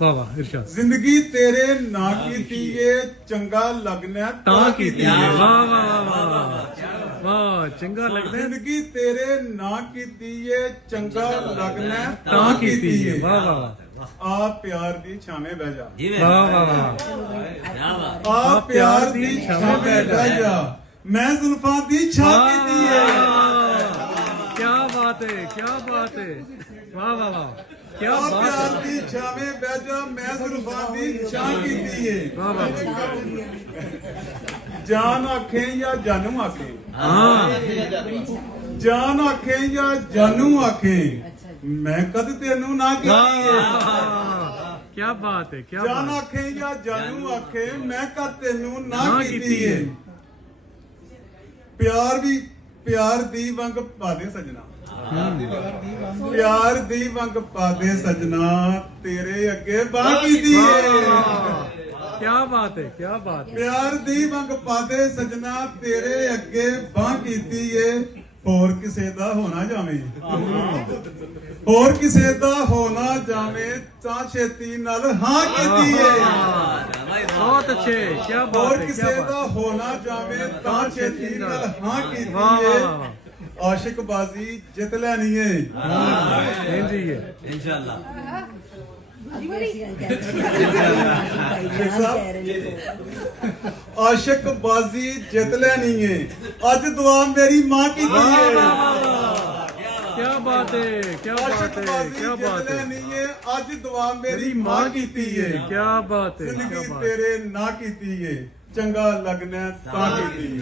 वाह वाह इरशाद। जिंदगी तेरे ना कीती ये चंगा लगना ता कीती है। वाह वाह वाह वाह चंगा लगदा है जिंदगी तेरे ना कीती ये चंगा लगना ता कीती है। वाह वाह वाह आ प्यार दी छावे बह जा वाह वाह वाह आ प्यार दी छावे बह जा मैं जुल्फां दी छा कीती है। क्या बात है क्या बात है वाह वाह वाह क्या आ बात प्यार है दी छावे बह जा मैं जुल्फां दी छा कीती है। वाह वाह जान आखे या जानू आखे हाँ जान आखे या जानू आखे मैं कद तेनू ना कीती है। क्या बात है क्या जान बात आखे या जानू आखे मैं कद तेनू ना ना कीती कीती है। है। प्यार भी प्यार दी वंग पा दे सजना प्यार दी वंग पा दे सजना तेरे अगे बाह कीती है। क्या बात है क्या बात है प्यार दी वंग पा दे सजना तेरे अगे बाह कीती है। होर किसे दा होना जावे होर किसे दा होना जावे ता छेती नाल हां कीती है। बहुत अच्छे क्या बात होर है किसे क्या दा बात होना जावे ता छेती नाल हां कीती वाह वाह है। वाह आशिक बाजी जित लैनी है। वाह जी है इंशाल्लाह आशिक बाजी जित लैनी है अज दुआ मेरी मां की दी है। क्या बात है क्या आशिक बात है बाजी क्या जित बात है लैनी है अज दुआ मेरी मेरी मां माँ की की है क्या बात है क्या जिंदगी बात है तेरे ना कीती है चंगा लगना ता कीती है।